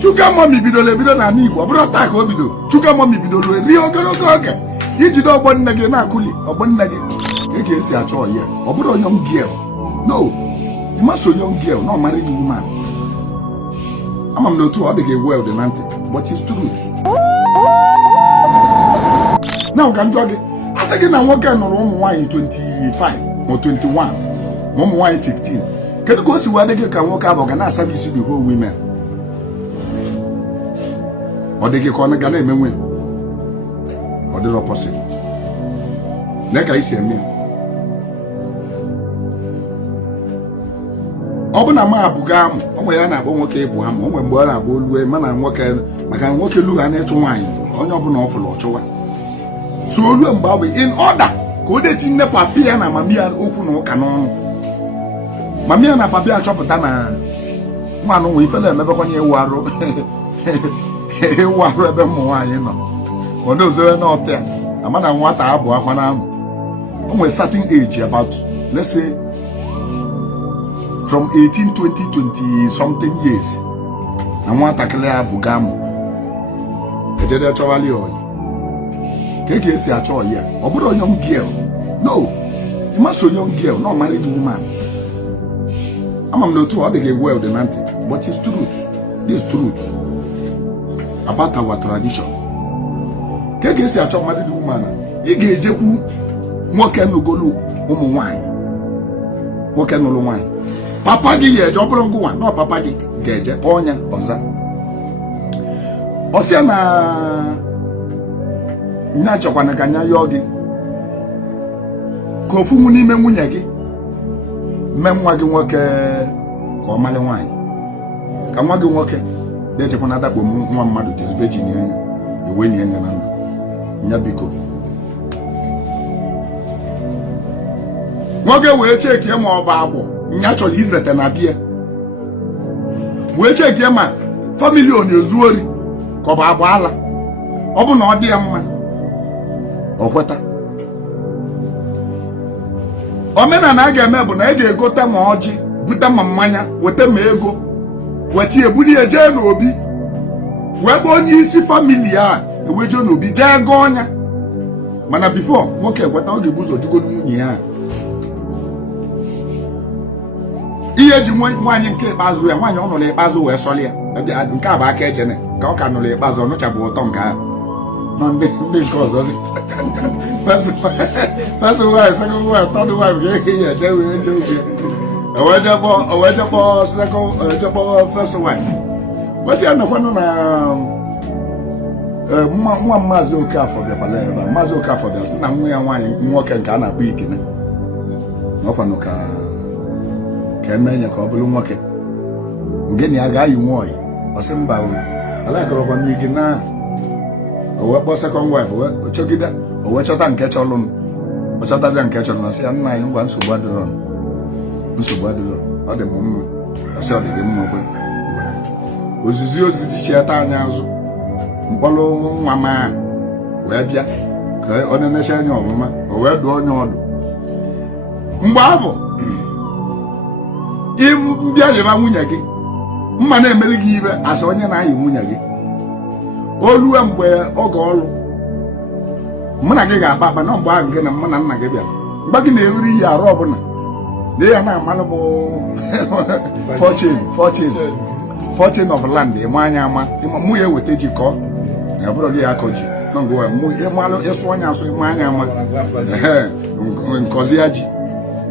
Chuka mommy bidoro ebido na Igbo, ọ bụrụ taa ka o bido. Chuka mommy bidoro eri ogologo oge. Ijide ọgbọ nne gị na-akụli ọgbọ nne gị. Ka esi achọ ya. Ọ bụrụ young girl. No. You must a young girl, not married woman. I'm not too old well the nanty, but it's truth. Now can you I say again I'm working on 25 or 21, 15. Can you go see where they can work out organize service to the whole women? Or they can call a Ghana win. Or the opposite. Like I say me. Ọ bụ na ma abụga amụ onwe ya na-abụ nwoke ịbụ amụ onwe mgbe ọ na-abụ olue mana nwoke maka nwoke lu ha na-echu nwaanyị onye ọbụla ọ fụrụ ọchụwa so olue mgbe abụ in order ka o deti nne papi ya na mami ya okwu na ụka n'ọnụ mami ya na papi achọpụta na nwaanụ nwe ifele emebekwanye ewu arụ ebe ụmụ nwaanyị nọ onye ozowe na ọtịa ama na nwata abụ akwa na amụ o nwere starting age about let's say from 18, 20, 20 something years. I want to clear Bugamo. I did a chawali oil. Keke say a chow here. Or a young girl. No, you must a young girl, not married woman. I'm not too old to get well than auntie, but it's truth. It's truth about our tradition. Keke say a chow married woman. You get who more can no go look wine. What can no wine? Papa gị ya eje ọ bụrụ ngụwa na papa gị ga-eje ọnya ọza ọsịa na nya chọkwana ka nya yọọ gị ka ofu n'ime nwunye gị mee nwa gị nwoke ka ọ mali nwaanyị ka nwa gị nwoke na-echekwa na adakpo nwa mmadụ tizibe ji nye anya ewe nye anya na ndụ nya biko nwoke wee chekie ma ọ bụ agbọ nya chọrọ izete na bịa wee chekie ma famili ọ na-ezu ori ka ọ bụ agba ala ọ bụ na ọ dị ya mma ọ kweta omenala a ga-eme bụ na ị ga-egote ma ọjị bute ma mmanya weta ma ego weta ebuli ya jee n'obi wee bụ onye isi famili a eweje n'obi jee ego ọnya mana bifo nwoke ekweta ọ ga-ebu ụzọ jugoro nwunye ya ihe ji nwaanyị nke ikpeazụ ya nwaanyị ọ nụrụ ikpeazụ wee sọlị ya nke a bụ aka ejene ka ọ ka nụrụ ikpeazụ ọ nụchabụ ụtọ nke ahụ nọ ndị nke ọzọ first wife second wife third wife ga-ehe ya eje wee je uche owejekpọ first wife wesị ya nakwanụ na nwa maazị Okafọ bịakwala ebe a maazị Okafọ bịa sị na nwa ya nwaanyị nwoke nke a na-akpọ Ikene n'ọkwanụ ka emenye ka ọ bụrụ nwoke ngeni ya ga-ayi nwaoyi ọsị mba alakọrọkwa n'ike na owe kpọ second wife wee chọgide owe chọta nke chọrọ m ọ chọtazi nke chọrọ na sị ya nna anyị ngwa nsogbu adịrọ ọ dị m mma ọsị ọ dị gị mma kwe ozizi chiata anyị azụ mkpọrọ nwa ma wee bịa ka ọ na-enecha anya ọbụma o wee dụọ onye ọdụ mgbe ahụ mbịa yịba nwunye gị mma na-emeli gị ibe asa onye na-ayị nwunye gị olue mgbe oge ọlụ mụ na gị ga-akpa akpa na mgbe ahụ gị na mụ na nna gị bịara mgbe gị na-ewuri ihe arụ ọbụla na ya na-amalụ m fortune of land ịma anya ama mụ ya eweta ji kọọ ya bụrụ gị ya akọ ji nọ ngwa ịmalụ ịsụ onye asụ ịma anya ama nkọzi ya ji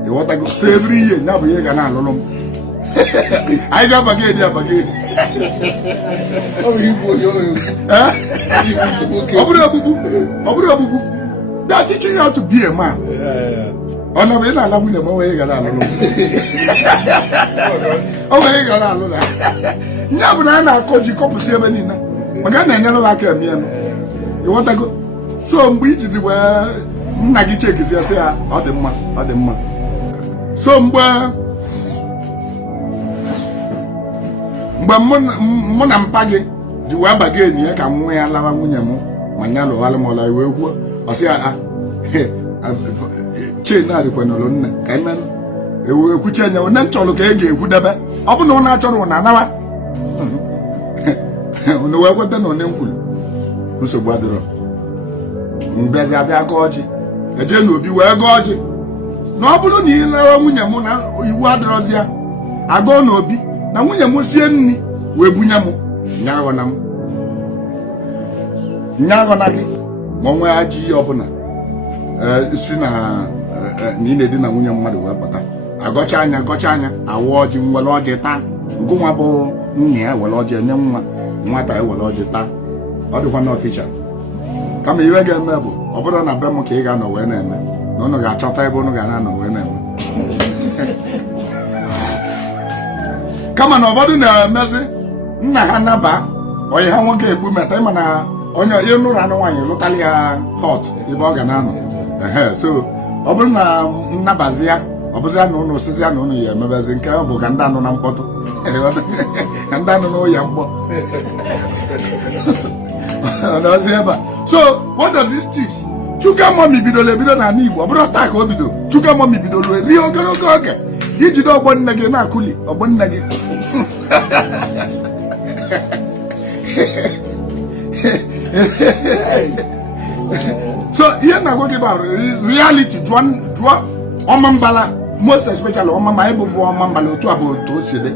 ịghọtago so ebiri ihe ya bụ ihe ga na-alụlụ m anyị ga-abaga edi abaga edi ọ bụrụ ogbugbu that teaching you how to be a man ọ na bụ ị na-ala nwunye m onwe gara alụlụ onwe gara alụlụ ya bụ na a na-akọ ji kọpụsị ebe niile maka a na-enyere m aka eme ya ịghọtago so mgbe ijizi wee nna gị chekizi ya sị ya ọ dị mma so mgbe mụ na mpa gị ji wee baga enyi ya ka nwa ya lawa nwunye m ma nya lụghalụ m ọla wee kwuo ọsị ya chen arịkwanụrụ nne ka emenụ ekwuchi anya onye chọrọ ka e ga-ekwudebe ọ bụ na ọ na-achọrọ na anawa unu wee kweta na onye nkwulu nsogbu adịrọ mbịazi abịa gọọ ọjị eje n'obi wee gọọ ọjị na ọ bụrụ na ị lewe nwunye m na iwu adịrọzi ya agọọ n'obi na nwunye m sie nri wee bunye m nyaghọna gị ma onwe ajọ ihe ọbụla si na ị na-edi na nwunye mmadụ wee pụta agọcha anya awụ ọjị nwere ọjị taa ngụnwa bụ nna ya were ọjị enye nwata ya were ọjị taa ọ dịkwa n'ọfịsha kama iwe ga-eme bụ ọ bụrụ na be m ka ị ga-anọ wee na-eme na ụnụ ga-achọta ebe ụnụ ga na-anọ wee na-eme kama na ụfọdụ na-emezi nna ha naba onye ha nwoke egbu meta ịma na onye nụrụ anụ nwaanyị lụtara ya hot ebe ọ ga na-anọ so ọ bụrụ na nnabazi ya ọ bụzi na ụnụ osizi ya na ụnụ ya emebezi nke ọ bụ ka ndị anụ na mkpọtụ ka ndị anụ na ụya mkpọ ebe a. So what does this teach? Chuka mommy bidoro ebido na ala Igbo ọ bụrụ taa ka o bido chuka mommy bidoro rie ogologo oge ijide ọgbọ nne gị na-akụli ọgbọ nne gị so ihe na-agwa gị bụ reality jụọ ọma mbala most especially ọma ma ịbụ ọma mbala otu a bụ otu o si dị